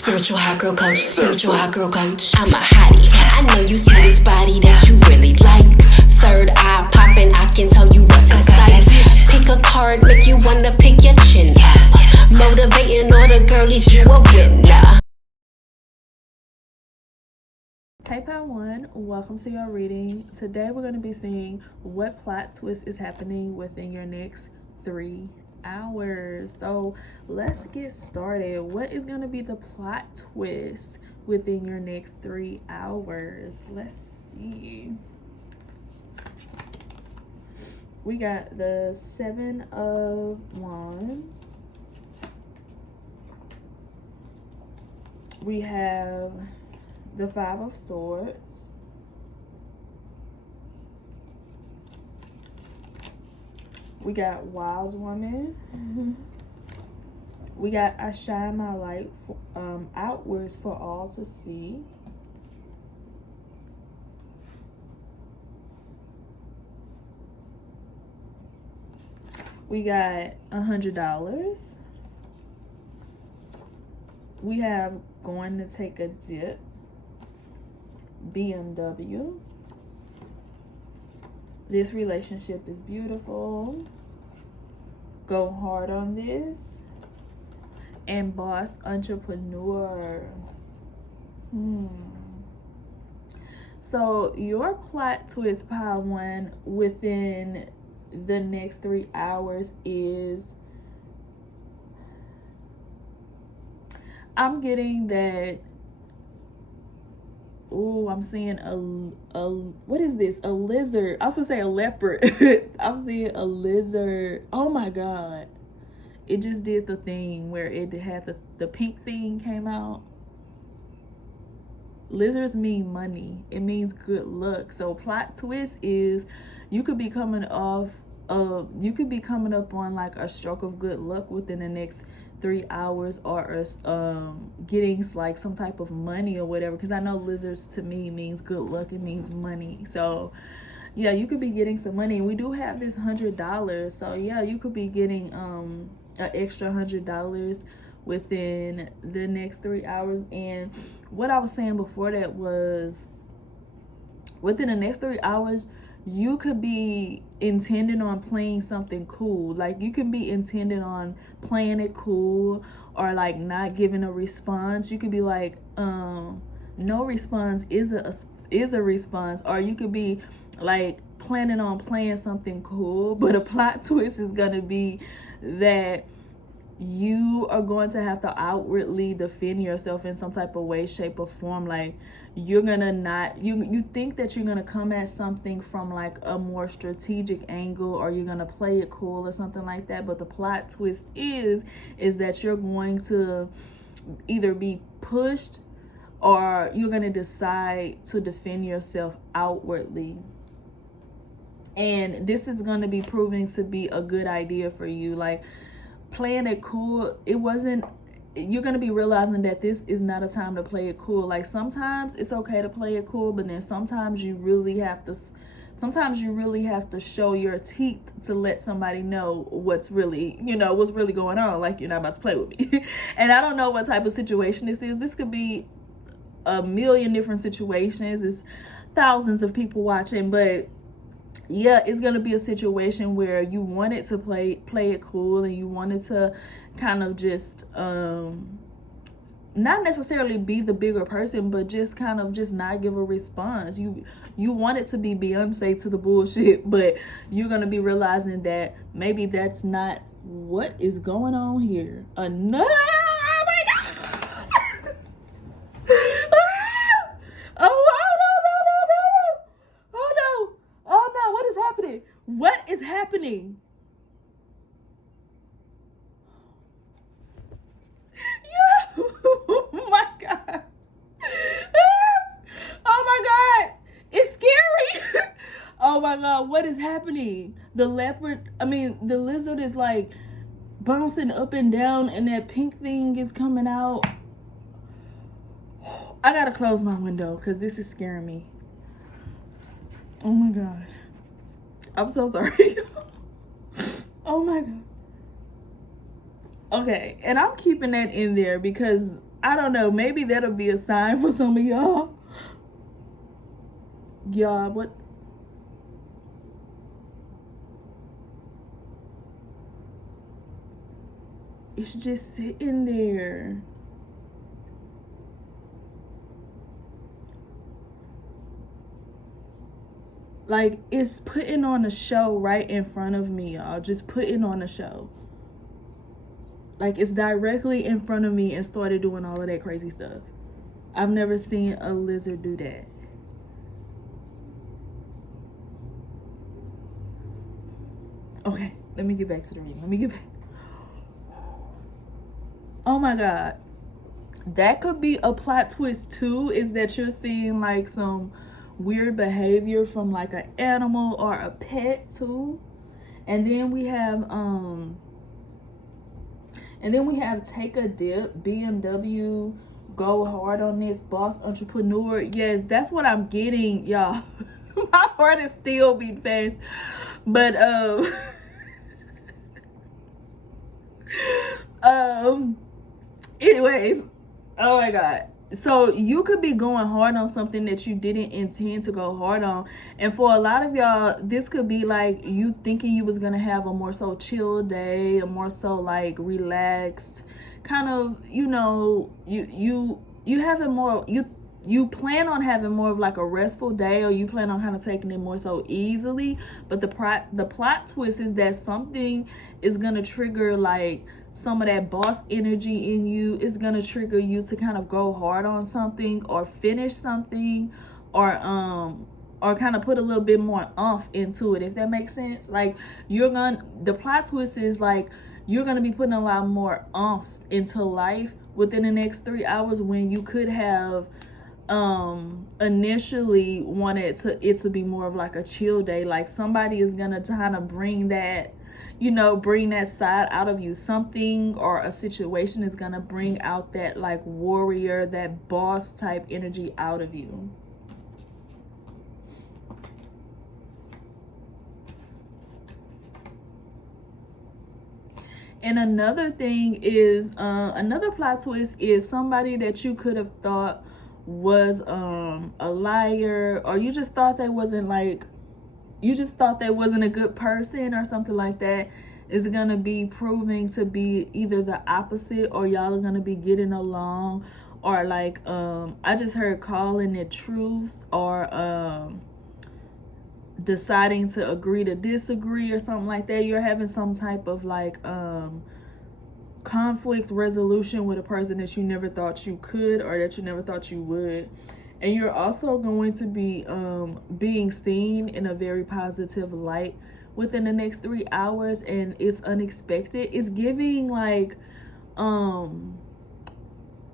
Spiritual hot girl coach, spiritual hot girl coach. I'm a hottie. I know you see this body that you really like. Third eye popping, I can tell you what's in sight. Pick a card, make you wanna pick your chin up. Motivating all the girlies, you a winner. Hey Part 1, welcome to your reading. Today we're going to be seeing what plot twist is happening within your next 3 hours. So let's get started. What is going to be the plot twist within your next 3 hours? Let's see. We got the 7 of Wands. We have the 5 of Swords. We got Wild Woman. We got I shine my light outwards for all to see. We got $100. We have going to take a dip. BMW. This relationship is beautiful. Go hard on this. And boss entrepreneur. So your plot twist, Part 1, within the next 3 hours is, I'm getting that. Oh, I'm seeing a what is this? A lizard. I was gonna say a leopard. I'm seeing a lizard. Oh my god. It just did the thing where it had the pink thing came out. Lizards mean money. It means good luck. So plot twist is you could be coming up on like a stroke of good luck within the next 3 hours, or getting like some type of money or whatever, because I know lizards to me means good luck. It means money. So yeah, you could be getting some money. We do have this $100, so yeah, you could be getting an extra $100 within the next 3 hours. And what I was saying before that was, within the next 3 hours you could be intending on playing something cool. Like you can be intending on playing it cool, or like not giving a response. You could be like, no response is a response. Or you could be like planning on playing something cool, but a plot twist is gonna be that you are going to have to outwardly defend yourself in some type of way, shape, or form. Like you're gonna not, you think that you're gonna come at something from like a more strategic angle, or you're gonna play it cool or something like that. But the plot twist is that you're going to either be pushed, or you're gonna decide to defend yourself outwardly. And this is gonna be proving to be a good idea for you. Like playing it cool, you're gonna be realizing that this is not a time to play it cool. Like sometimes it's okay to play it cool, but then sometimes you really have to show your teeth to let somebody know what's really going on. Like, you're not about to play with me. And I don't know what type of situation this is. This could be a million different situations. It's thousands of people watching, but yeah, it's gonna be a situation where you wanted to play it cool, and you wanted to kind of just not necessarily be the bigger person, but just kind of just not give a response. You wanted to be Beyonce to the bullshit, but you're gonna be realizing that maybe that's not what is going on here. No, oh my god. What is happening? Yeah. Oh my god. Oh my god. It's scary. Oh my god, what is happening? The lizard is like bouncing up and down, and that pink thing is coming out. I gotta close my window because this is scaring me. Oh my god. I'm so sorry. Oh my god. Okay, and I'm keeping that in there because I don't know. Maybe that'll be a sign for some of y'all. Y'all, what? It's just sitting there. Like, it's putting on a show right in front of me, y'all. Just putting on a show. Like, it's directly in front of me and started doing all of that crazy stuff. I've never seen a lizard do that. Okay, let me get back to the reading. Let me get back. Oh my God. That could be a plot twist too, is that you're seeing like some weird behavior from like an animal or a pet too. And then we have take a dip, BMW, go hard on this, boss entrepreneur. Yes, that's what I'm getting, y'all. My heart is still beating fast. But anyways, oh my God. So you could be going hard on something that you didn't intend to go hard on. And for a lot of y'all, this could be like you thinking you was gonna have a more so chill day, a more so like relaxed kind of, you know, you having more, you plan on having more of like a restful day, or you plan on kind of taking it more so easily. But the plot twist is that something is gonna trigger like some of that boss energy in you. Is gonna trigger you to kind of go hard on something or finish something, or kind of put a little bit more oomph into it, if that makes sense. Like the plot twist is like you're gonna be putting a lot more oomph into life within the next 3 hours, when you could have initially wanted it to be more of like a chill day. Like somebody is gonna kind of bring that, you know, bring that side out of you. Something or a situation is gonna bring out that like warrior, that boss type energy out of you. And another thing is, another plot twist is somebody that you could have thought was a liar, or you just thought they wasn't like, you just thought they wasn't a good person or something like that, is gonna be proving to be either the opposite, or y'all are gonna be getting along, or like I just heard calling it truths, or deciding to agree to disagree or something like that. You're having some type of like conflict resolution with a person that you never thought you could, or that you never thought you would. And you're also going to be being seen in a very positive light within the next 3 hours, and it's unexpected. It's giving like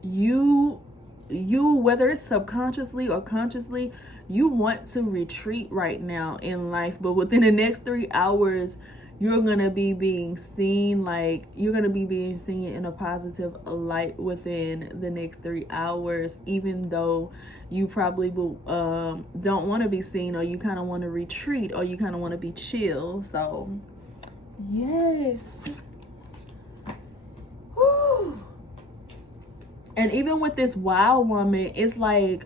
you whether it's subconsciously or consciously, you want to retreat right now in life, but within the next 3 hours you're gonna be being seen, like you're gonna be being seen in a positive light within the next 3 hours, even though you probably will, don't want to be seen, or you kind of want to retreat, or you kind of want to be chill. So yes. Whew. And even with this wild woman, it's like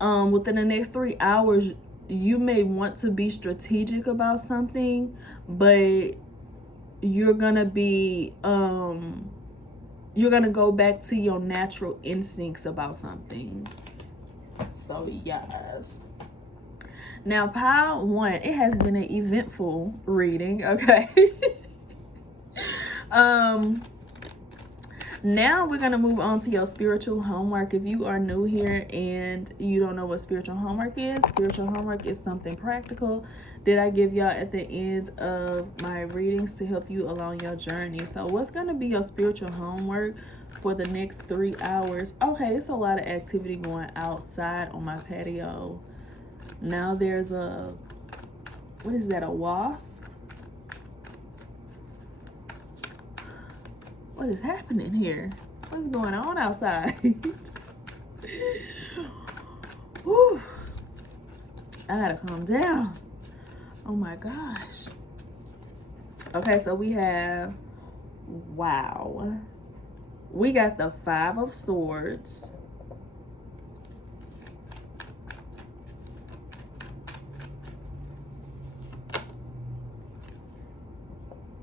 within the next 3 hours you may want to be strategic about something, but you're gonna be you're gonna go back to your natural instincts about something. So yes. Now pile 1, it has been an eventful reading, okay? Now we're gonna move on to your spiritual homework. If you are new here and you don't know what spiritual homework is something practical that I give y'all at the end of my readings to help you along your journey. So what's gonna be your spiritual homework for the next 3 hours? Okay, it's a lot of activity going outside on my patio. Now there's a, what is that, a wasp? What is happening here? What's going on outside? Whew. I gotta calm down. Oh my gosh. Okay, so we have, wow. we got the Five of Swords.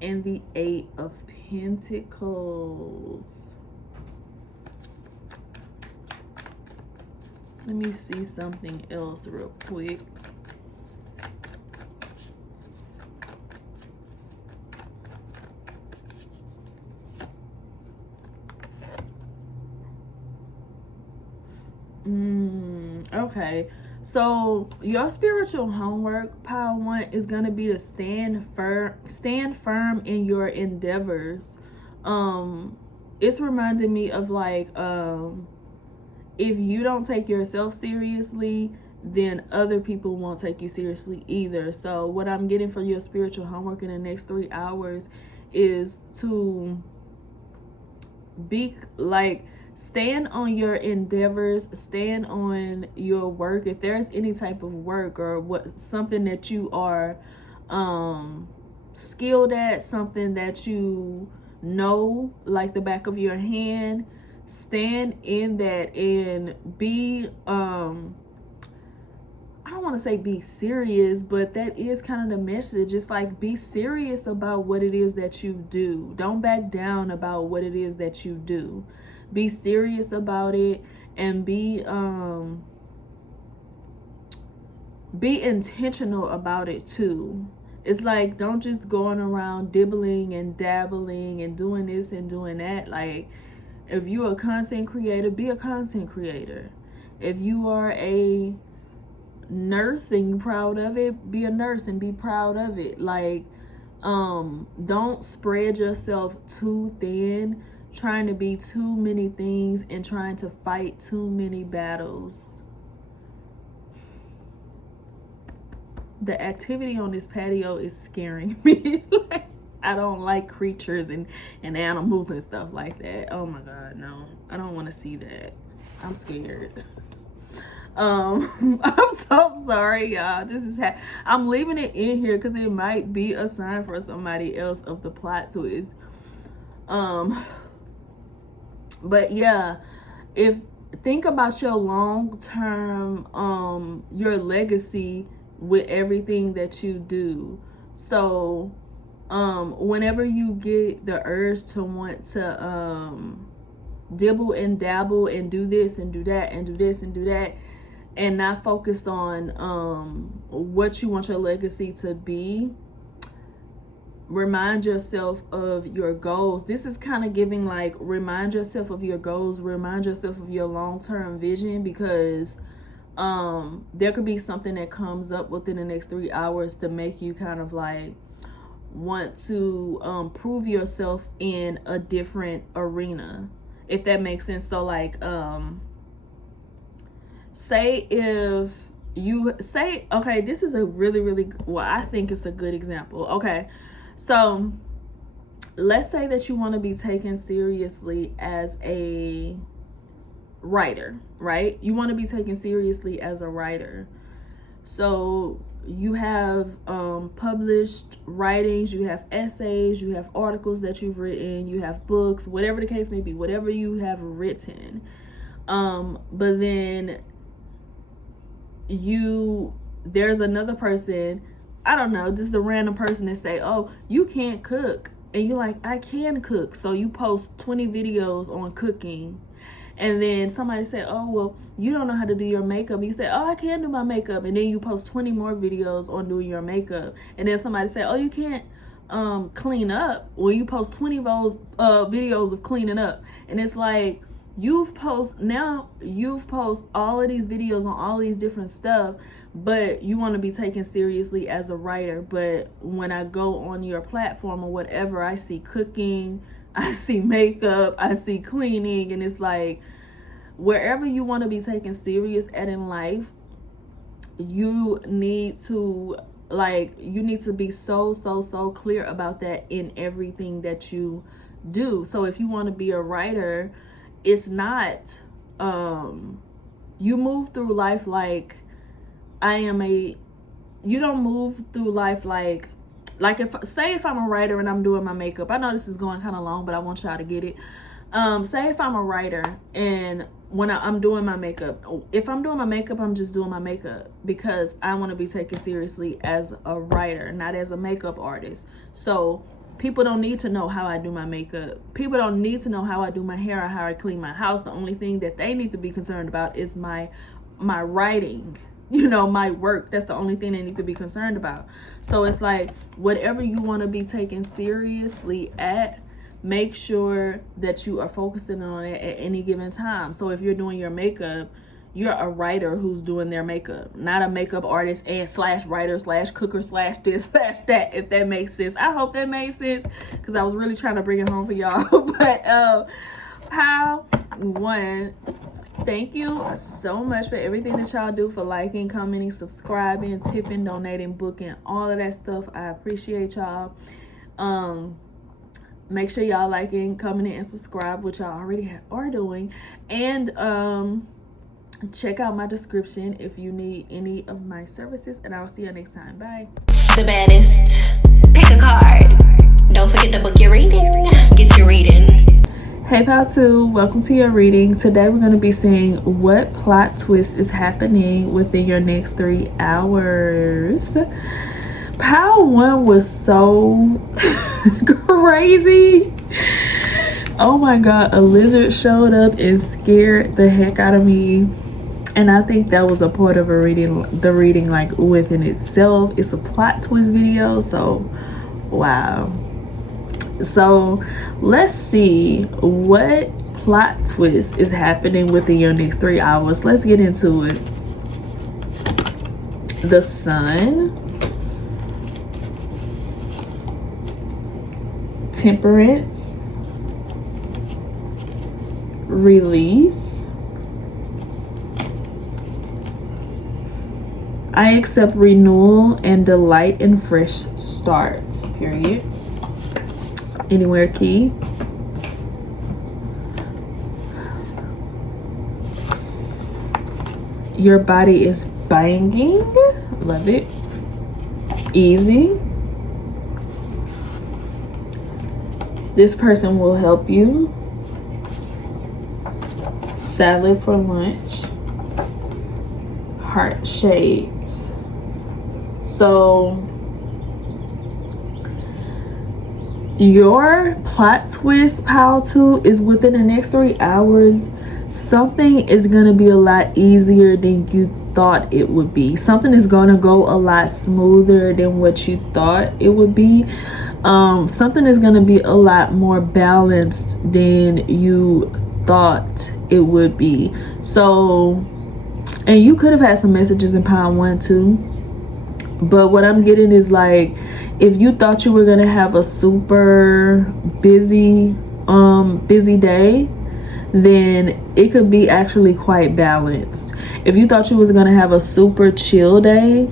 And the Eight of Pentacles. Let me see something else real quick. Okay, so your spiritual homework, pile one, is gonna be to stand firm in your endeavors. It's reminding me of like, if you don't take yourself seriously, then other people won't take you seriously either. So what I'm getting for your spiritual homework in the next 3 hours is to be like, stand on your endeavors, stand on your work. If there's any type of work or something that you are skilled at, something that you know like the back of your hand, stand in that and be I don't want to say be serious, but that is kind of the message. It's like, be serious about what it is that you do. Don't back down about what it is that you do. Be serious about it, and be intentional about it too. It's like, don't just going around dibbling and dabbling and doing this and doing that. Like, if you're a content creator, be a content creator. If you are a nurse and you're proud of it, be a nurse and be proud of it. Like, don't spread yourself too thin, trying to be too many things and trying to fight too many battles. The activity on this patio is scaring me. Like, I don't like creatures and animals and stuff like that. Oh my God, no. I don't want to see that. I'm scared. I'm so sorry, y'all. This is I'm leaving it in here because it might be a sign for somebody else of the plot twist. But yeah, think about your long-term your legacy with everything that you do. So whenever you get the urge to want to dibble and dabble and do this and do that and do this and do that, and not focus on what you want your legacy to be, remind yourself of your goals. This is kind of giving like, remind yourself of your goals, remind yourself of your long-term vision, because there could be something that comes up within the next 3 hours to make you kind of like want to prove yourself in a different arena, if that makes sense. So like, say if you say, okay, this is a really, well, I think it's a good example. Okay, so let's say that you want to be taken seriously as a writer, right? You want to be taken seriously as a writer. So you have published writings, you have essays, you have articles that you've written, you have books, whatever the case may be, whatever you have written. But then there's another person, I don't know, just a random person that say, oh, you can't cook. And you're like, I can cook. So you post 20 videos on cooking. And then somebody say, oh, well, you don't know how to do your makeup. You say, oh, I can do my makeup. And then you post 20 more videos on doing your makeup. And then somebody say, oh, you can't clean up. Well, you post 20 videos of cleaning up. And it's like, you've post all of these videos on all these different stuff, but you want to be taken seriously as a writer. But when I go on your platform or whatever, I see cooking, I see makeup, I see cleaning, and it's like, wherever you want to be taken serious at in life, you need to be so clear about that in everything that you do. So if you want to be a writer, it's not you move through life like you don't move through life like if I'm a writer and I'm doing my makeup. I know this is going kind of long, but I want y'all to get it. say if I'm a writer and when I'm doing my makeup, if I'm doing my makeup, I'm just doing my makeup because I want to be taken seriously as a writer, not as a makeup artist. So people don't need to know how I do my makeup. People don't need to know how I do my hair or how I clean my house. The only thing that they need to be concerned about is my writing, you know, my work. That's the only thing they need to be concerned about. So it's like, whatever you want to be taken seriously at, make sure that you are focusing on it at any given time. So if you're doing your makeup, you're a writer who's doing their makeup, not a makeup artist and slash writer slash cooker slash this slash that, if that makes sense. I hope that made sense because I was really trying to bring it home for y'all. But Pal One, thank you so much for everything that y'all do, for liking, commenting, subscribing, tipping, donating, booking, all of that stuff. I appreciate y'all. Make sure y'all liking, commenting, and subscribe, which y'all already are doing. And check out my description if you need any of my services, and I'll see you next time. Bye. The baddest. Pick a card. Don't forget to book your reading. Get your reading. Hey Pal 2, welcome to your reading. Today we're going to be seeing what plot twist is happening within your next 3 hours. Pal 1 was so crazy. Oh my god, a lizard showed up and scared the heck out of me. And I think that was a part of the reading like within itself. It's a plot twist video, so wow. So let's see what plot twist is happening within your next 3 hours. Let's get into it. The Sun, Temperance, Release, I accept renewal and delight in fresh starts, period. Anywhere key, your body is banging, love it. Easy, this person will help you. Salad for lunch, heart shaped. So your plot twist, Pal 2, is within the next 3 hours. Something is going to be a lot easier than you thought it would be. Something is going to go a lot smoother than what you thought it would be. Something is going to be a lot more balanced than you thought it would be. So, and you could have had some messages in Pal 1 too, but what I'm getting is like, if you thought you were gonna have a super busy day, then it could be actually quite balanced. If you thought you was gonna have a super chill day,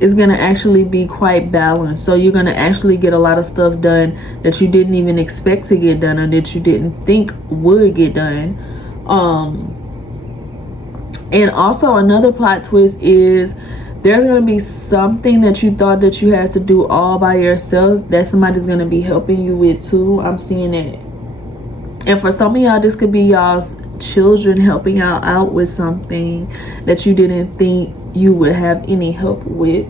it's gonna actually be quite balanced. So you're gonna actually get a lot of stuff done that you didn't even expect to get done or that you didn't think would get done. And also another plot twist is there's going to be something that you thought that you had to do all by yourself that somebody's going to be helping you with too. I'm seeing it. And for some of y'all, this could be y'all's children helping y'all out with something that you didn't think you would have any help with.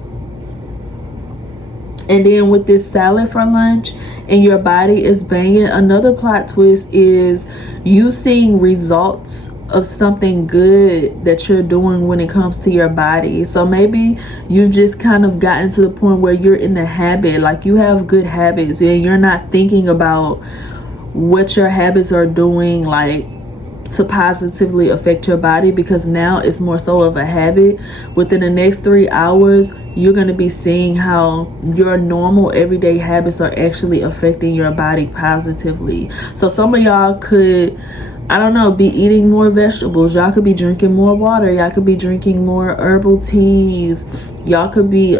And then with this salad for lunch and your body is banging, another plot twist is you seeing results of something good that you're doing when it comes to your body. So maybe you've just kind of gotten to the point where you're in the habit, like you have good habits and you're not thinking about what your habits are doing like to positively affect your body, because now it's more so of a habit. Within the next 3 hours, you're going to be seeing how your normal everyday habits are actually affecting your body positively. So some of y'all could, I don't know, be eating more vegetables. Y'all could be drinking more water. Y'all could be drinking more herbal teas. Y'all could be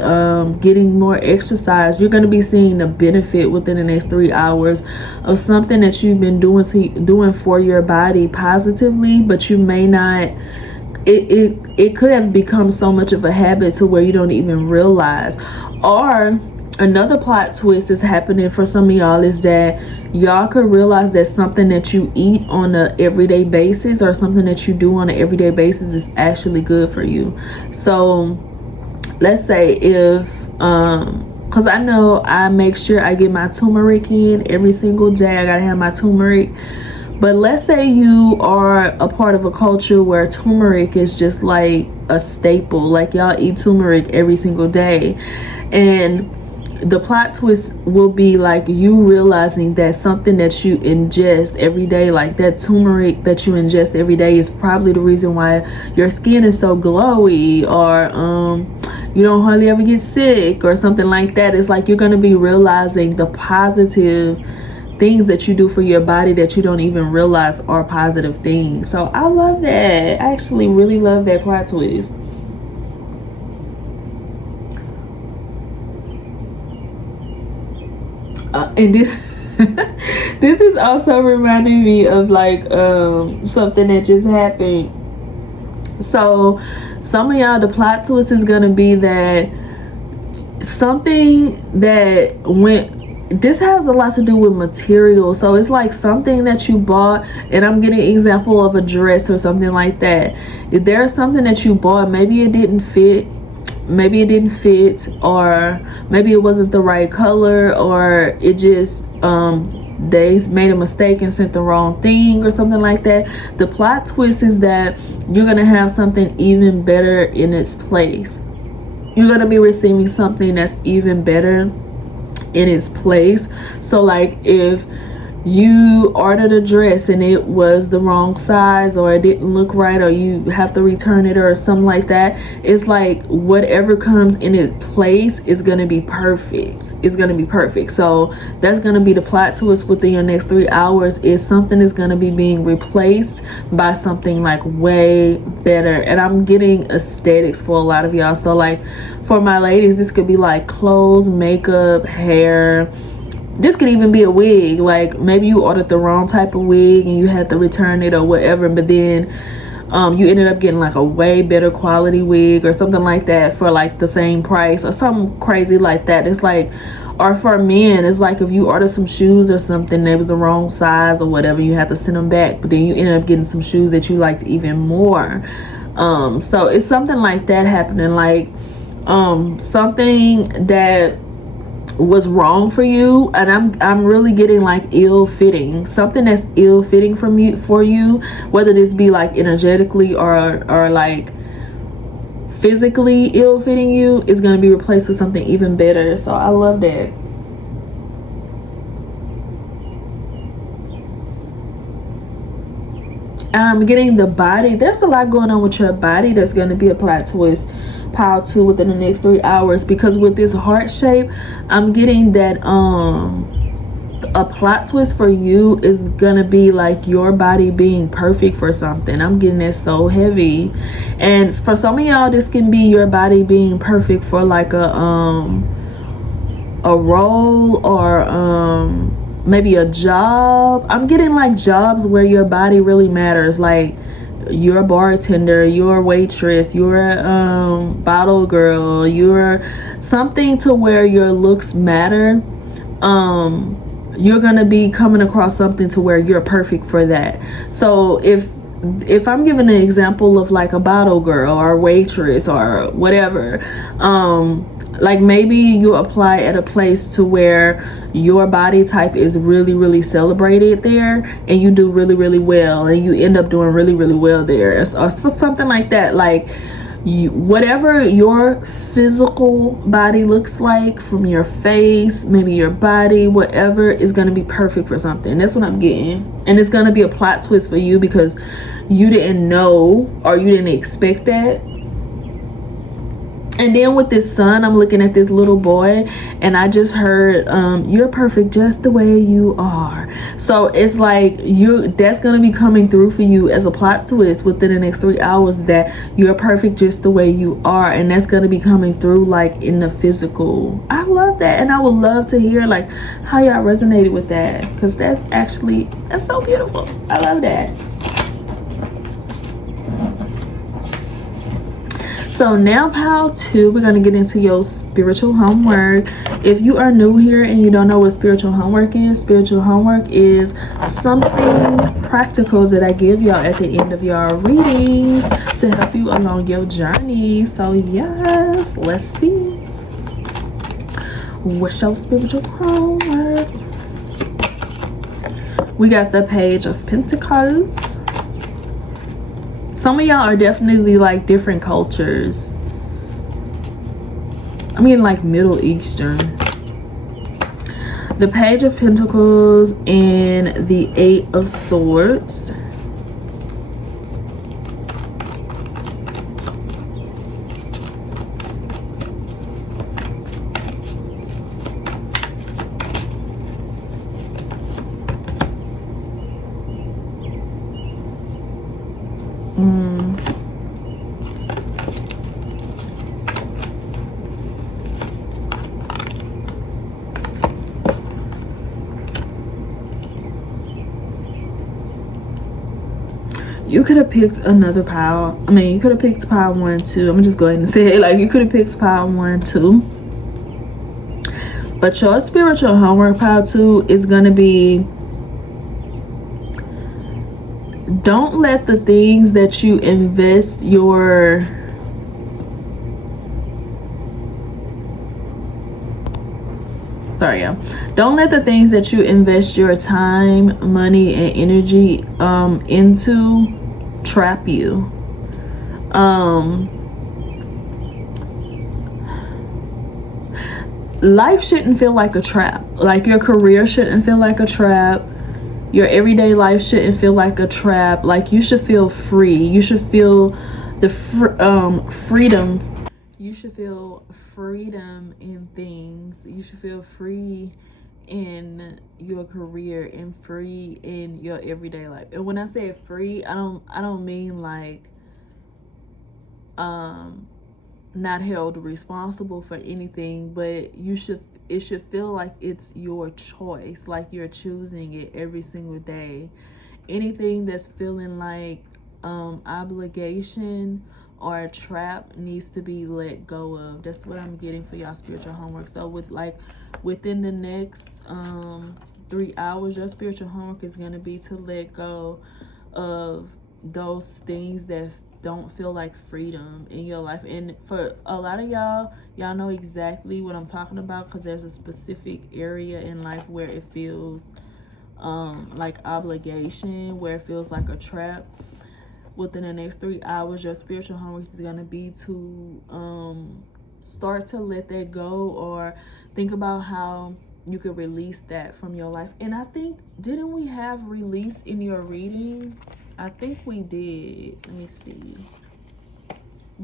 getting more exercise. You're going to be seeing the benefit within the next 3 hours of something that you've been doing for your body positively, but you may not. It could have become so much of a habit to where you don't even realize. Or another plot twist is happening for some of y'all is that y'all could realize that something that you eat on a everyday basis or something that you do on an everyday basis is actually good for you. So let's say if because I know I make sure I get my turmeric in every single day. I gotta have my turmeric. But let's say you are a part of a culture where turmeric is just like a staple, like y'all eat turmeric every single day, and the plot twist will be like you realizing that something that you ingest every day, like that turmeric that you ingest every day, is probably the reason why your skin is so glowy, or you don't hardly ever get sick or something like that. It's like you're going to be realizing the positive things that you do for your body that you don't even realize are positive things. So I love that. I actually really love that plot twist. And this this is also reminding me of like something that just happened. So some of y'all, the plot twist is gonna be that something that went, this has a lot to do with material. So it's like something that you bought, and I'm getting an example of a dress or something like that. If there's something that you bought, maybe it didn't fit, or maybe it wasn't the right color, or it just they made a mistake and sent the wrong thing or something like that. The plot twist is that you're gonna have something even better in its place. You're gonna be receiving something that's even better in its place. So like if you ordered a dress and it was the wrong size, or it didn't look right, or you have to return it or something like that, it's like whatever comes in its place is going to be perfect. It's going to be perfect. So that's going to be the plot twist within your next 3 hours, is something is going to be being replaced by something like way better. And I'm getting aesthetics for a lot of y'all. So like for my ladies, this could be like clothes, makeup, hair. This could even be a wig. Like maybe you ordered the wrong type of wig and you had to return it or whatever, but then you ended up getting like a way better quality wig or something like that for like the same price or something crazy like that. It's like, or for men, it's like if you order some shoes or something, they was the wrong size or whatever, you had to send them back, but then you ended up getting some shoes that you liked even more. So it's something like that happening, like something that was wrong for you, and I'm really getting like ill-fitting, something that's ill-fitting for you, whether this be like energetically or like physically ill-fitting you, is going to be replaced with something even better. So I love that. I'm getting the body. There's a lot going on with your body that's going to be a plot twist pile 2 within the next 3 hours, because with this heart shape, I'm getting that a plot twist for you is gonna be like your body being perfect for something. I'm getting that so heavy. And for some of y'all, this can be your body being perfect for like a role, or maybe a job. I'm getting like jobs where your body really matters, like you're a bartender, you're a waitress, you're a bottle girl, you're something to where your looks matter. You're gonna be coming across something to where you're perfect for that. So if I'm giving an example of like a bottle girl or a waitress or whatever, like maybe you apply at a place to where your body type is really celebrated there, and you do really well, and you end up doing really well there, or something like that. Like whatever your physical body looks like, from your face, maybe your body, whatever, is going to be perfect for something. That's what I'm getting. And it's going to be a plot twist for you because you didn't know, or you didn't expect that. And then with this son, I'm looking at this little boy, and I just heard you're perfect just the way you are. So it's like that's gonna be coming through for you as a plot twist within the next 3 hours, that you're perfect just the way you are. And that's gonna be coming through like in the physical. I love that, and I would love to hear like how y'all resonated with that, because that's so beautiful. I love that. So now pile 2, we're going to get into your spiritual homework. If you are new here and you don't know what spiritual homework is something practical that I give y'all at the end of y'all readings to help you along your journey. So yes, let's see. What's your spiritual homework? We got the Page of Pentacles. Some of y'all are definitely like different cultures. I mean like Middle Eastern. The Page of Pentacles and the 8 of Swords. You could have picked another pile. I mean, you could have picked pile 1, 2. I'm gonna just go ahead and say it. Like, you could have picked pile 1, 2. But your spiritual homework, pile 2, is gonna be, don't let the things that you invest your don't let the things that you invest your time, money, and energy into trap you. Life shouldn't feel like a trap. Like, your career shouldn't feel like a trap. Your everyday life shouldn't feel like a trap. Like, you should feel free. You should feel the freedom. You should feel freedom in things. You should feel free in your career and free in your everyday life. And when I say free, I don't mean like not held responsible for anything, but it should feel like it's your choice, like you're choosing it every single day. Anything that's feeling like obligation or a trap needs to be let go of. That's what I'm getting for y'all spiritual homework. So within the next 3 hours, your spiritual homework is going to be to let go of those things that don't feel like freedom in your life. And for a lot of y'all know exactly what I'm talking about, because there's a specific area in life where it feels like obligation, where it feels like a trap. Within the next 3 hours, your spiritual homework is going to be to start to let that go, or think about how you could release that from your life. And I think, didn't we have release in your reading? I think we did. Let me see.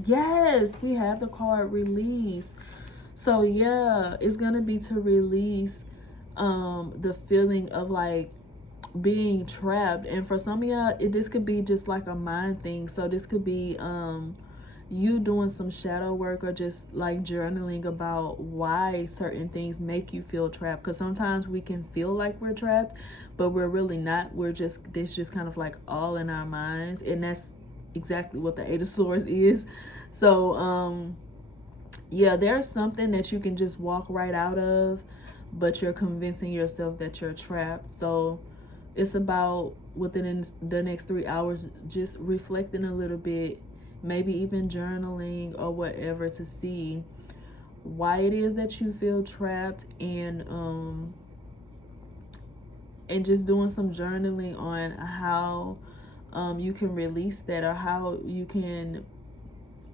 Yes, we have the card release. So yeah, it's going to be to release the feeling of like being trapped. And for some of y'all, this could be just like a mind thing. So this could be you doing some shadow work, or just like journaling about why certain things make you feel trapped. Because sometimes we can feel like we're trapped, but we're really not. It's just kind of like all in our minds, and that's exactly what the 8 of Swords is. So yeah, there's something that you can just walk right out of, but you're convincing yourself that you're trapped. So it's about, within the next 3 hours, just reflecting a little bit, maybe even journaling or whatever, to see why it is that you feel trapped, and just doing some journaling on how you can release that, or how you can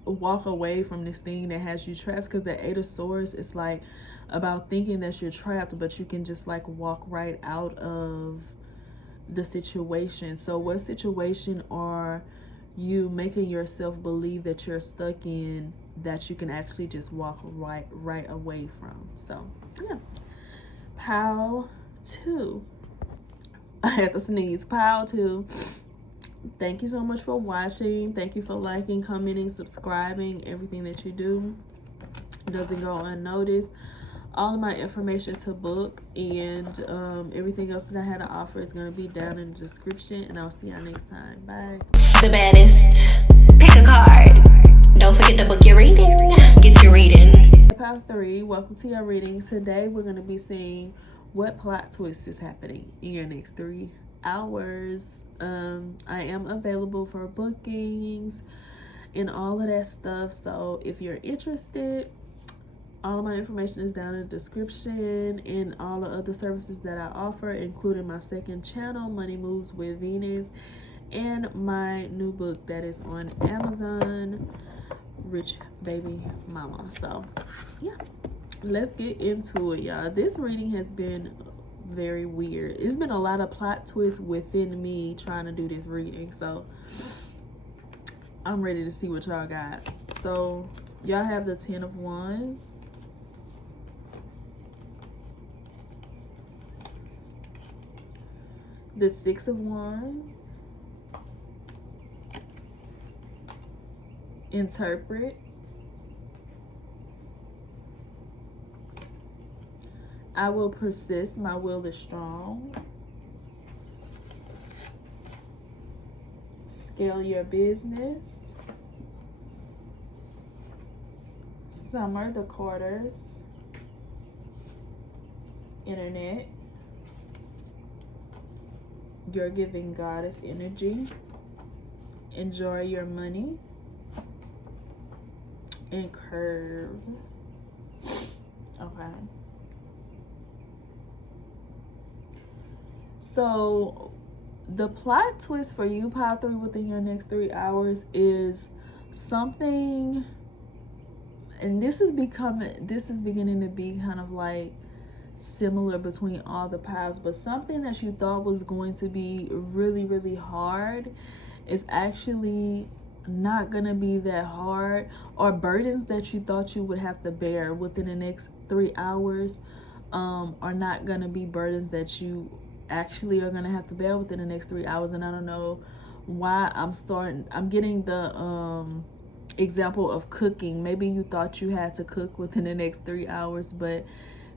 walk away from this thing that has you trapped. Because the 8 of Swords is like about thinking that you're trapped, but you can just like walk right out of the situation. So what situation are you making yourself believe that you're stuck in, that you can actually just walk right away from? So yeah, pile 2. I had to sneeze. Pile 2. Thank you so much for watching. Thank you for liking, commenting, subscribing. Everything that you do doesn't go unnoticed. All of my information to book and everything else that I had to offer is going to be down in the description, and I'll see y'all next time. Bye. The baddest. Pick a card. Don't forget to book your reading. Get your reading. Pile 3, welcome to your reading. Today we're going to be seeing what plot twist is happening in your next 3 hours. I am available for bookings and all of that stuff. So if you're interested, all of my information is down in the description, and all the other services that I offer, including my second channel, Money Moves with Venus, and my new book that is on Amazon, Rich Baby Mama. So yeah, let's get into it, y'all. This reading has been very weird. It's been a lot of plot twists within me trying to do this reading, so I'm ready to see what y'all got. So y'all have the 10 of Wands, the 6 of Wands, Interpret, I will persist, my will is strong, Scale your business, Summer the quarters, Internet, You're giving goddess energy, Enjoy your money, and Curve. Okay. So the plot twist for you, pile 3, within your next 3 hours is something, and this is beginning to be kind of like similar between all the piles, but something that you thought was going to be really, really hard is actually not gonna be that hard, or burdens that you thought you would have to bear within the next 3 hours are not gonna be burdens that you actually are gonna have to bear within the next 3 hours. And I don't know why I'm getting the example of cooking. Maybe you thought you had to cook within the next 3 hours, but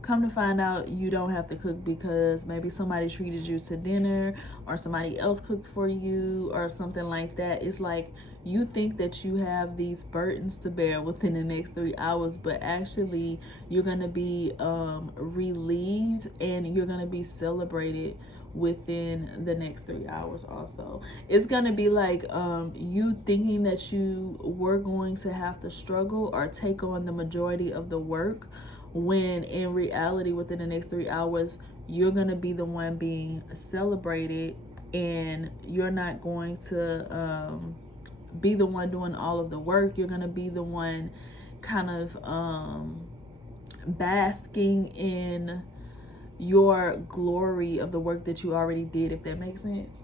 come to find out you don't have to cook, because maybe somebody treated you to dinner, or somebody else cooks for you, or something like that. It's like you think that you have these burdens to bear within the next 3 hours, but actually you're going to be relieved, and you're going to be celebrated within the next 3 hours also. It's going to be like you thinking that you were going to have to struggle or take on the majority of the work, when in reality within the next 3 hours you're going to be the one being celebrated, and you're not going to be the one doing all of the work. You're going to be the one kind of basking in your glory of the work that you already did, if that makes sense.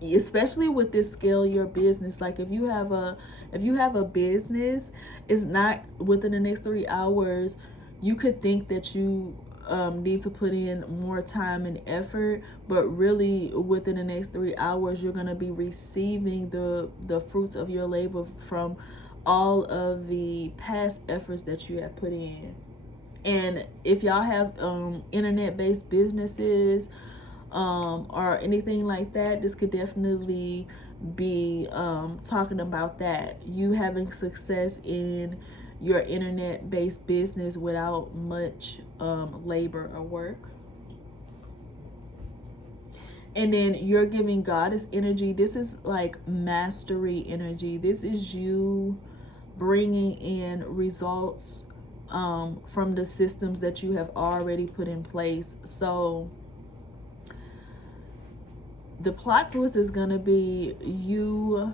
Especially with this scale your business. Like if you have a business, it's not within the next 3 hours. You could think that you need to put in more time and effort, but really within the next 3 hours you're going to be receiving the fruits of your labor from all of the past efforts that you have put in. And if y'all have internet-based businesses or anything like that, this could definitely be talking about that. You having success in your internet-based business without much labor or work. And then you're giving goddess energy. This is like mastery energy. This is you bringing in results from the systems that you have already put in place. So the plot twist is going to be you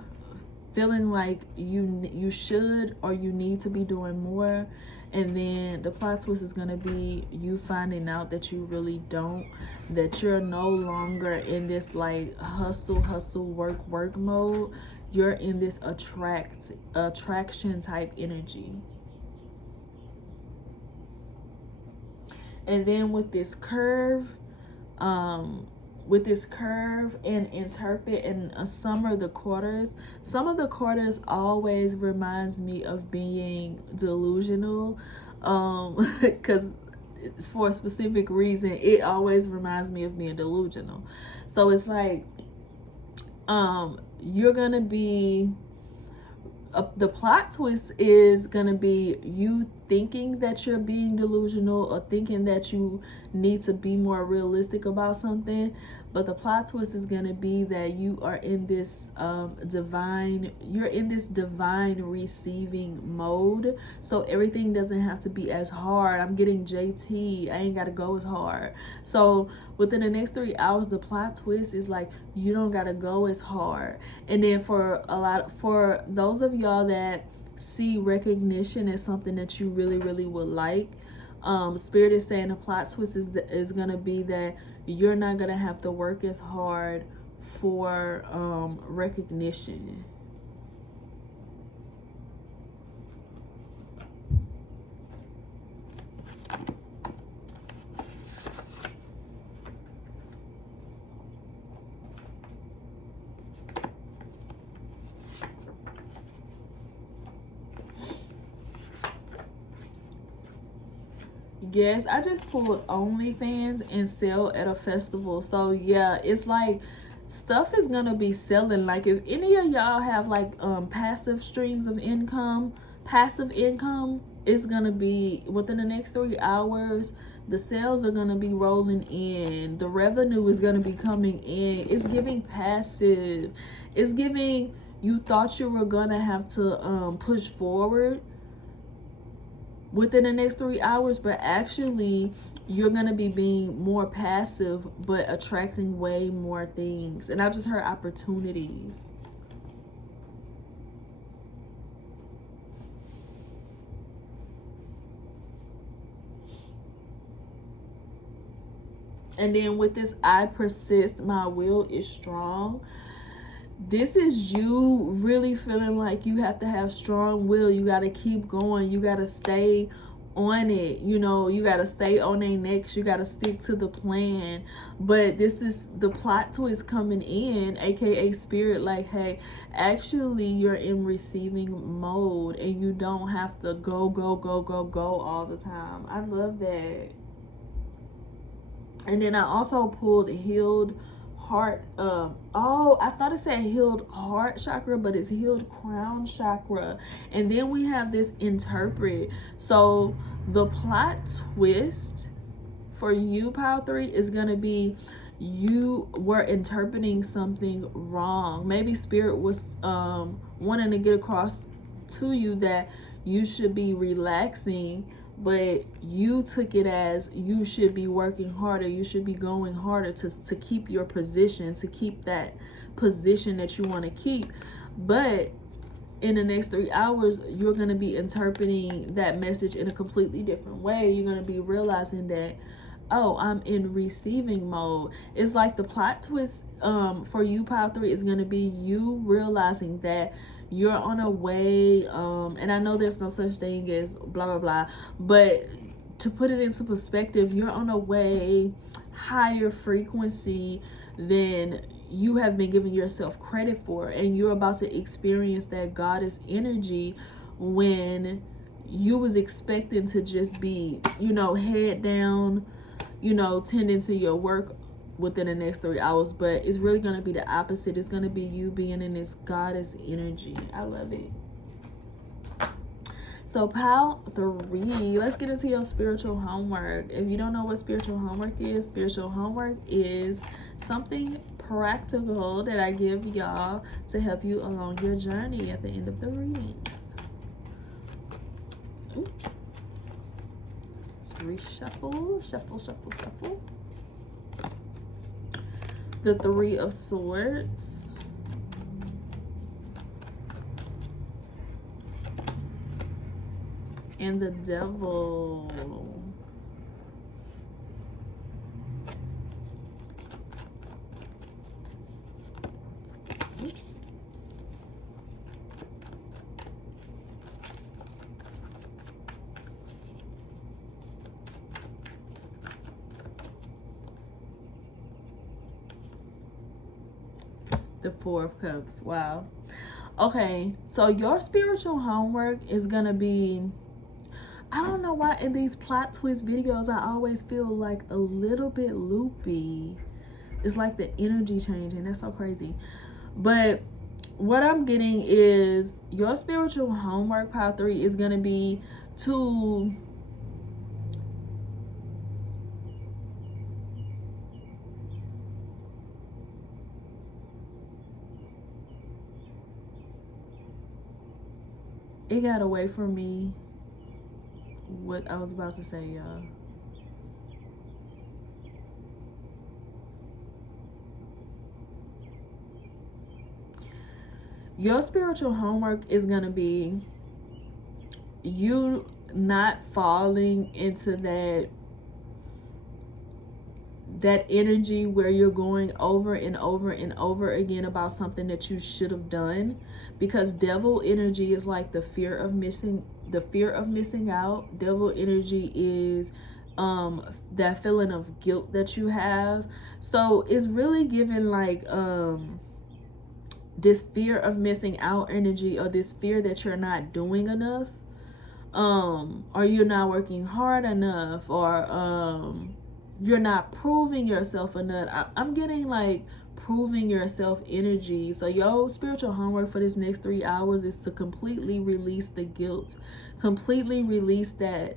feeling like you should or you need to be doing more, and then the plot twist is going to be you finding out that you really don't, that you're no longer in this like hustle work mode. You're in this attraction type energy. And then with this curve and interpret and some of the quarters always reminds me of being delusional, because for a specific reason it always reminds me of being delusional. So it's like you're gonna be the plot twist is gonna be you thinking that you're being delusional or thinking that you need to be more realistic about something. But the plot twist is gonna be that you are in this divine receiving mode. So everything doesn't have to be as hard. I'm getting JT. I ain't gotta go as hard. So within the next 3 hours, the plot twist is like you don't gotta go as hard. And then for those of y'all that see recognition as something that you really, really would like, Spirit is saying the plot twist is gonna be that you're not gonna have to work as hard for recognition. Yes, I just pulled OnlyFans and sell at a festival. So yeah, it's like stuff is gonna be selling. Like if any of y'all have like passive streams of income, it's gonna be within the next 3 hours. The sales are gonna be rolling in. The revenue is gonna be coming in. It's giving passive. It's giving you thought you were gonna have to push forward within the next 3 hours, but actually you're gonna be being more passive but attracting way more things. And I just heard opportunities. And then with this, I persist, my will is strong. This is you really feeling like you have to have strong will. You got to keep going. You got to stay on it. You know, you got to stay on their necks. You got to stick to the plan. But this is the plot twist coming in, aka Spirit, like, hey, actually you're in receiving mode and you don't have to go all the time. I love that. And then I also pulled healed heart. I thought it said healed heart chakra, but it's healed crown chakra. And then we have this interpret. So the plot twist for you, Pile 3, is gonna be you were interpreting something wrong. Maybe Spirit was wanting to get across to you that you should be relaxing, but you took it as you should be working harder. You should be going harder to keep your position, to keep that position that you want to keep. But in the next 3 hours, you're going to be interpreting that message in a completely different way. You're going to be realizing that, oh, I'm in receiving mode. It's like the plot twist for you, Pile 3, is going to be you realizing that you're on a way, and I know there's no such thing as blah blah blah, but to put it into perspective, you're on a way higher frequency than you have been giving yourself credit for, and you're about to experience that goddess energy when you was expecting to just be, you know, head down, you know, tending to your work within the next 3 hours. But it's really going to be the opposite. It's going to be you being in this goddess energy. I love it. So Pile 3, let's get into your spiritual homework. If you don't know what spiritual homework is something practical that I give y'all to help you along your journey at the end of the readings. Ooh. Let's reshuffle, shuffle. The 3 of Swords. And the Devil. Oops. The 4 of Cups. Wow. Okay, so your spiritual homework is gonna be, I don't know why in these plot twist videos I always feel like a little bit loopy. It's like the energy changing. That's so crazy. But what I'm getting is your spiritual homework, pile 3, is going to be to it got away from me what I was about to say, y'all. Your spiritual homework is going to be you not falling into that energy where you're going over and over and over again about something that you should have done, because devil energy is like the fear of missing out. Devil energy is that feeling of guilt that you have. So it's really giving like this fear of missing out energy, or this fear that you're not doing enough, or you're not working hard enough, or you're not proving yourself enough. I'm getting like proving yourself energy. So your spiritual homework for this next 3 hours is to completely release the guilt, completely release that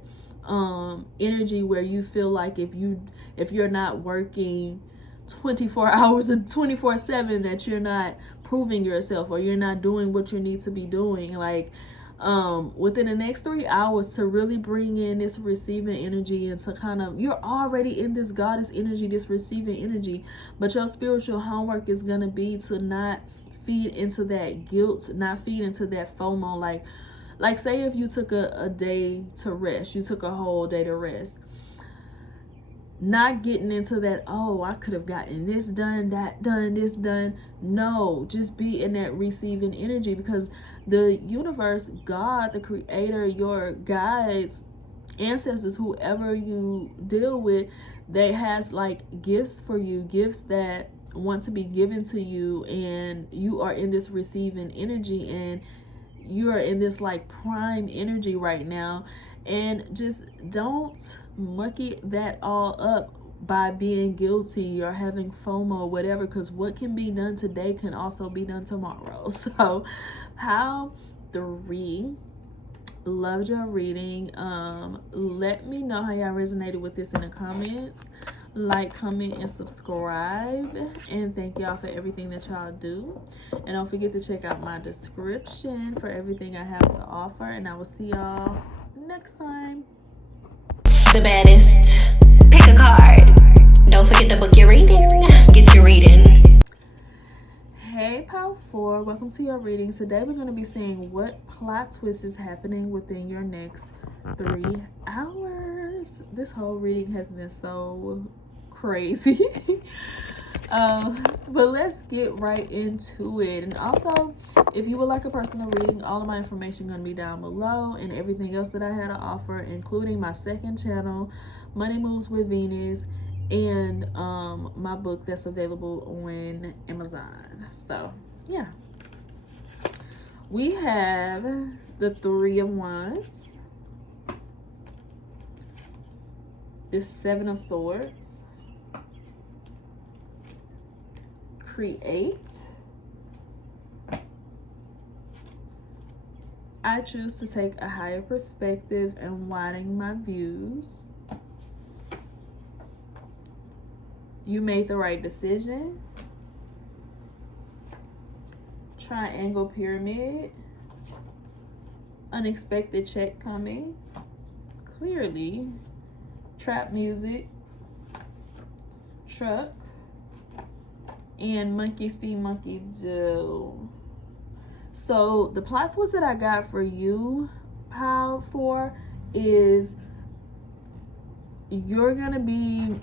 energy where you feel like if you're not working 24 hours and 24/7 that you're not proving yourself, or you're not doing what you need to be doing. Like within the next 3 hours, to really bring in this receiving energy, and to kind of, you're already in this goddess energy, this receiving energy, but your spiritual homework is going to be to not feed into that guilt, not feed into that FOMO. Like say if you took a day to rest, you took a whole day to rest, not getting into that, oh, I could have gotten this done, that done, this done. No, just be in that receiving energy, because the universe, God, the creator, your guides, ancestors, whoever you deal with, they has like gifts for you, gifts that want to be given to you, and you are in this receiving energy, and you are in this like prime energy right now. And just don't mucky that all up by being guilty or having FOMO or whatever, because what can be done today can also be done tomorrow. So pile 3, loved your reading. Let me know how y'all resonated with this in the comments. Like, comment, and subscribe, and thank y'all for everything that y'all do. And don't forget to check out my description for everything I have to offer, and I will see y'all next time. The baddest. Pick a card. Don't forget to book your reading. Get your reading. Hey pile 4, welcome to your reading. Today we're going to be seeing what plot twist is happening within your next 3 hours. This whole reading has been so crazy. But let's get right into it. And also, if you would like a personal reading, all of my information is going to be down below, and everything else that I had to offer, including my second channel, Money Moves with Venus, and my book that's available on Amazon. So yeah, we have the 3 of Wands, the 7 of Swords, create, I choose to take a higher perspective and widen my views, you made the right decision, triangle pyramid, unexpected check coming, clearly, trap music, truck, and monkey see, monkey do. So the plot twist that I got for you, pile 4, is you're gonna be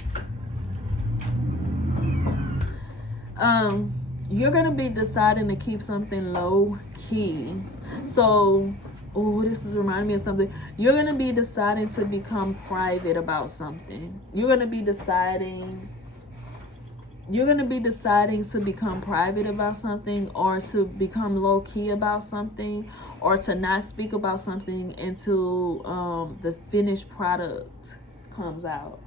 deciding to keep something low key. So this is reminding me of something. You're gonna be deciding to become private about something. You're gonna be deciding to become private about something, or to become low-key about something, or to not speak about something until the finished product comes out.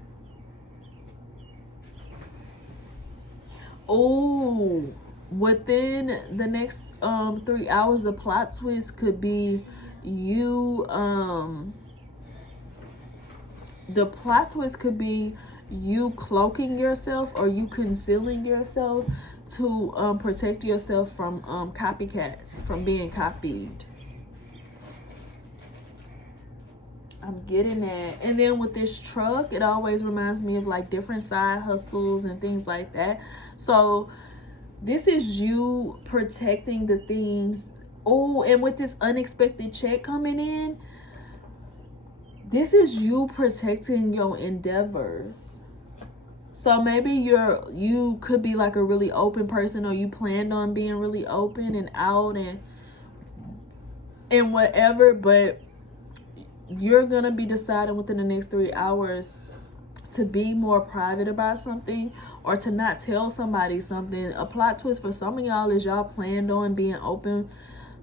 Oh, within the next 3 hours, the plot twist could be you the plot twist could be you cloaking yourself or you concealing yourself to protect yourself from copycats, from being copied. I'm getting that. And then with this truck, it always reminds me of like different side hustles and things like that. So this is you protecting the things. Oh, and with this unexpected check coming in, this is you protecting your endeavors. So maybe you could be like a really open person, or you planned on being really open and out and whatever, but you're gonna be deciding within the next 3 hours to be more private about something, or to not tell somebody something. A plot twist for some of y'all is y'all planned on being open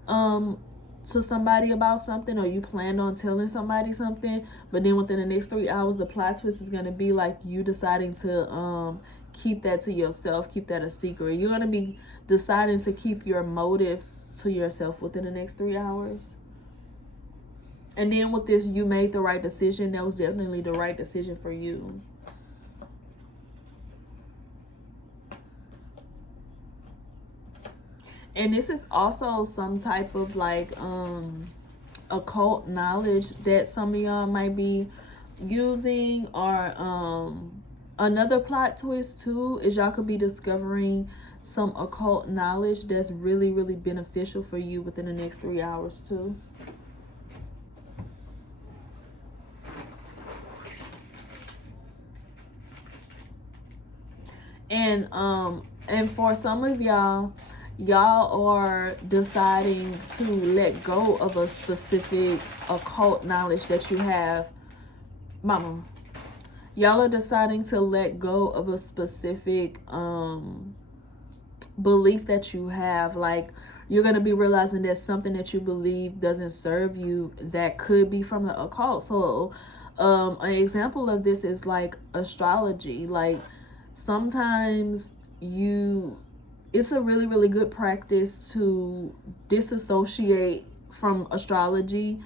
to somebody about something, or you planned on telling somebody something, but then within the next 3 hours the plot twist is going to be like you deciding to keep that to yourself, keep that a secret. You're going to be deciding to keep your motives to yourself within the next 3 hours. And then with this, you made the right decision. That was definitely the right decision for you. And this is also some type of like occult knowledge that some of y'all might be using. Or another plot twist too is y'all could be discovering some occult knowledge that's really, really beneficial for you within the next 3 hours too. And for some of y'all are deciding to let go of a specific occult knowledge that you have. Mama, y'all are deciding to let go of a specific belief that you have. Like, you're going to be realizing that something that you believe doesn't serve you, that could be from the occult. So an example of this is like astrology. Like, sometimes it's a really, really good practice to disassociate from astrology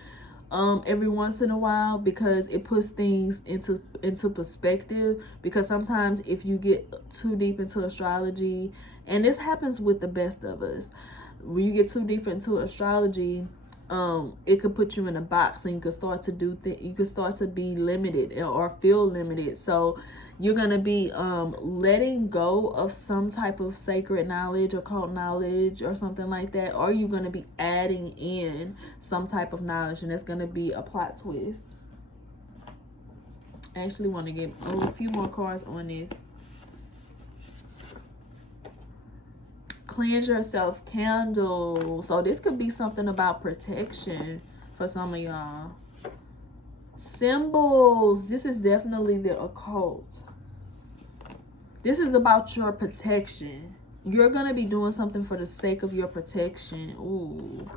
every once in a while, because it puts things into perspective. Because sometimes if you get too deep into astrology, and this happens with the best of us, when you get too deep into astrology, it could put you in a box, and you could start to you could start to be limited or feel limited. So you're going to be letting go of some type of sacred knowledge, occult knowledge, or something like that. Or you're going to be adding in some type of knowledge, and that's going to be a plot twist. I actually want to get a few more cards on this. Cleanse yourself candle. So this could be something about protection for some of y'all. Symbols. This is definitely the occult. This is about your protection. You're going to be doing something for the sake of your protection. Ooh.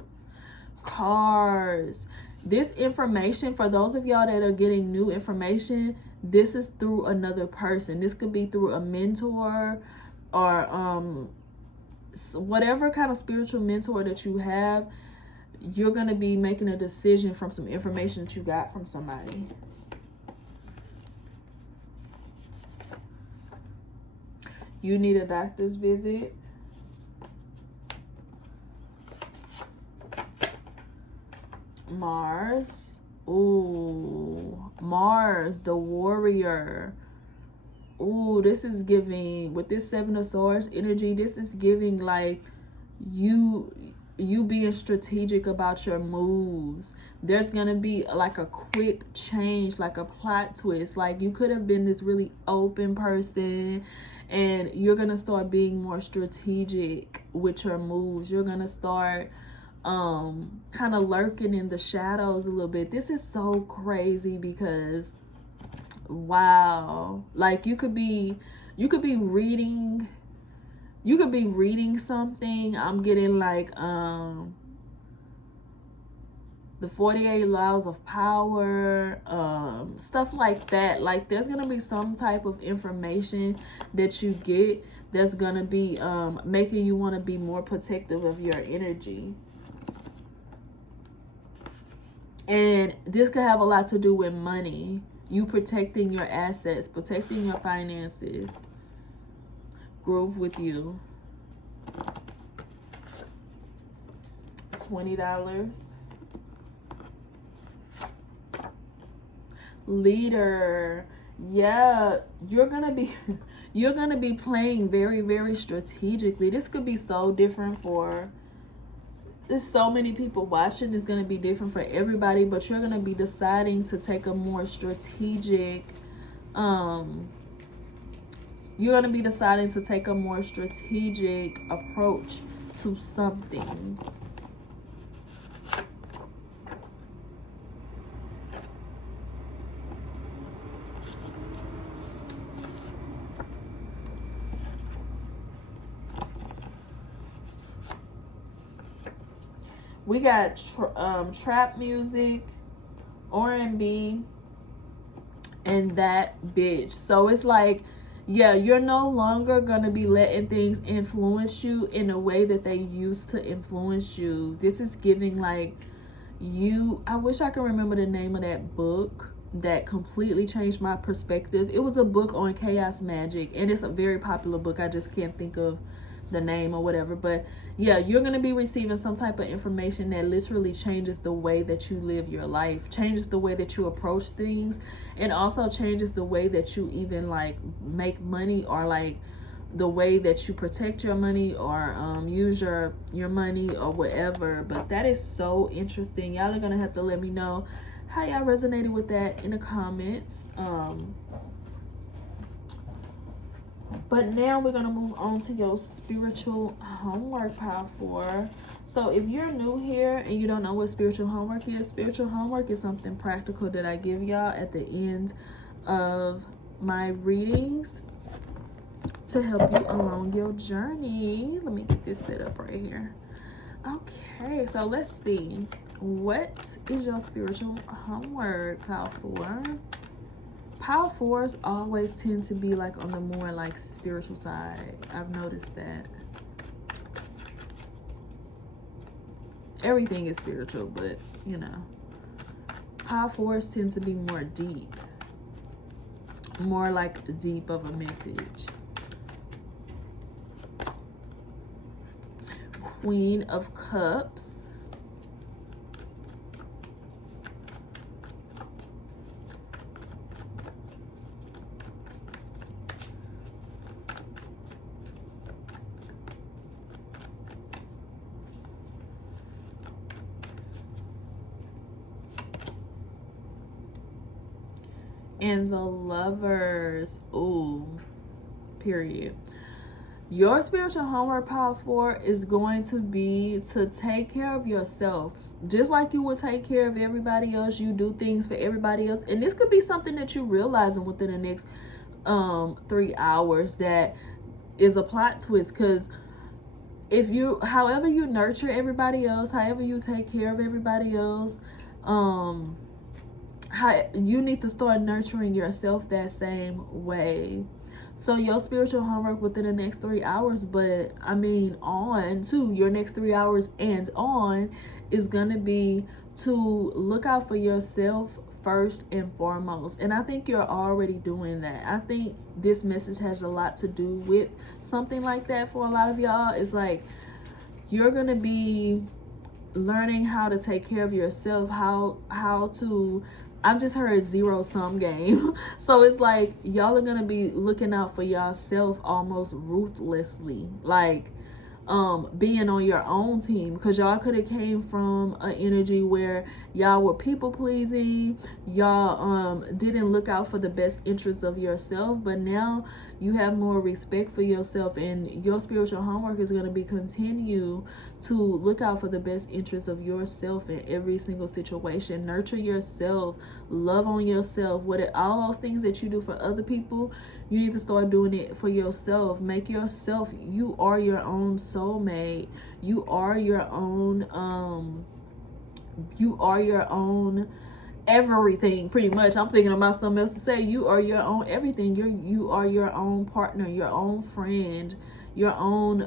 Cars. This information, for those of y'all that are getting new information, this is through another person. This could be through a mentor, or whatever kind of spiritual mentor that you have. You're going to be making a decision from some information that you got from somebody. You need a doctor's visit. Mars. Ooh, Mars, the warrior. Ooh, this is giving, with this Seven of Swords energy, this is giving like you being strategic about your moves. There's gonna be like a quick change, like a plot twist. Like, you could have been this really open person, and you're gonna start being more strategic with your moves. You're gonna start kind of lurking in the shadows a little bit. This is so crazy because, wow, like you could be reading something. I'm getting like the 48 laws of power, stuff like that. Like, there's gonna be some type of information that you get that's gonna be making you want to be more protective of your energy. And this could have a lot to do with money. You protecting your assets, protecting your finances. Groove with you. $20. Leader. Yeah, you're gonna be playing very, very strategically. This could be so different for, there's so many people watching. It's gonna be different for everybody, but you're gonna be deciding to take a more strategic you're gonna be deciding to take a more strategic approach to something. We got trap music, R&B, and that bitch. So it's like, yeah, you're no longer gonna be letting things influence you in a way that they used to influence you. This is giving like you, I wish I could remember the name of that book that completely changed my perspective. It was a book on chaos magic, and it's a very popular book. I just can't think of the name or whatever. But yeah, you're going to be receiving some type of information that literally changes the way that you live your life, changes the way that you approach things, and also changes the way that you even like make money, or like the way that you protect your money, or use your money or whatever. But that is so interesting. Y'all are gonna have to let me know how y'all resonated with that in the comments. But now we're going to move on to your spiritual homework, Pile 4. So if you're new here and you don't know what spiritual homework is something practical that I give y'all at the end of my readings to help you along your journey. Let me get this set up right here. Okay, so let's see. What is your spiritual homework, Pile 4? Pile 4s always tend to be like on the more like spiritual side. I've noticed that. Everything is spiritual, but you know, Pile 4s tend to be more deep. More like deep of a message. Queen of Cups. And the Lovers. Ooh, period. Your spiritual homework, Pile 4, is going to be to take care of yourself. Just like you will take care of everybody else, you do things for everybody else. And this could be something that you realizing within the next 3 hours that is a plot twist. Because if you, however you nurture everybody else, however you take care of everybody else, you need to start nurturing yourself that same way. So your spiritual homework within the next 3 hours, but I mean on to your next 3 hours and on, is gonna be to look out for yourself first and foremost. And I think you're already doing that. I think this message has a lot to do with something like that for a lot of y'all. It's like you're gonna be learning how to take care of yourself, how to, I've just heard zero-sum game. So it's like y'all are gonna be looking out for yourself almost ruthlessly, like being on your own team, because y'all could have came from an energy where y'all were people pleasing, y'all didn't look out for the best interests of yourself, but now you have more respect for yourself, and your spiritual homework is going to be continue to look out for the best interests of yourself in every single situation. Nurture yourself, love on yourself. All those things that you do for other people, you need to start doing it for yourself. Make yourself, you are your own soulmate. You are your own You are your own everything, pretty much. I'm thinking about something else to say. You are your own everything. You are your own partner, your own friend, your own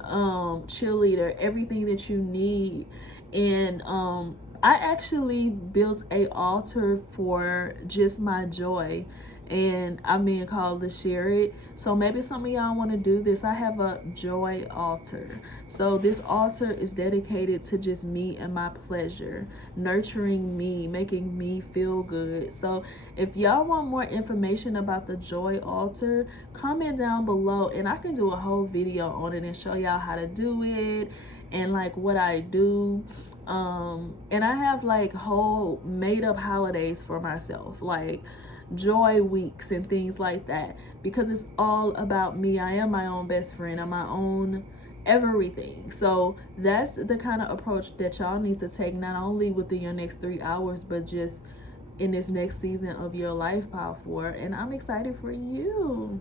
cheerleader, everything that you need. And I actually built a altar for just my joy, and I'm being called to share it. So maybe some of y'all want to do this. I have a joy altar. So this altar is dedicated to just me and my pleasure, nurturing me, making me feel good. So if y'all want more information about the joy altar, comment down below and I can do a whole video on it and show y'all how to do it and like what I do. And I have like whole made up holidays for myself, like joy weeks and things like that, because it's all about me. I am my own best friend. I'm my own everything. So that's the kind of approach that y'all need to take, not only within your next 3 hours, but just in this next season of your life, Power 4. And I'm excited for you.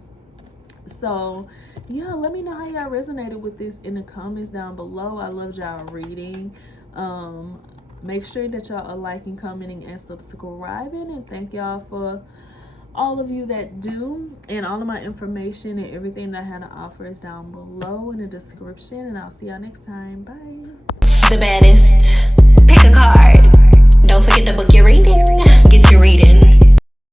So yeah, let me know how y'all resonated with this in the comments down below. I loved y'all reading. Make sure that y'all are liking, commenting, and subscribing, and thank y'all for all of you that do. And all of my information and everything that I had to offer is down below in the description, and I'll see y'all next time. Bye.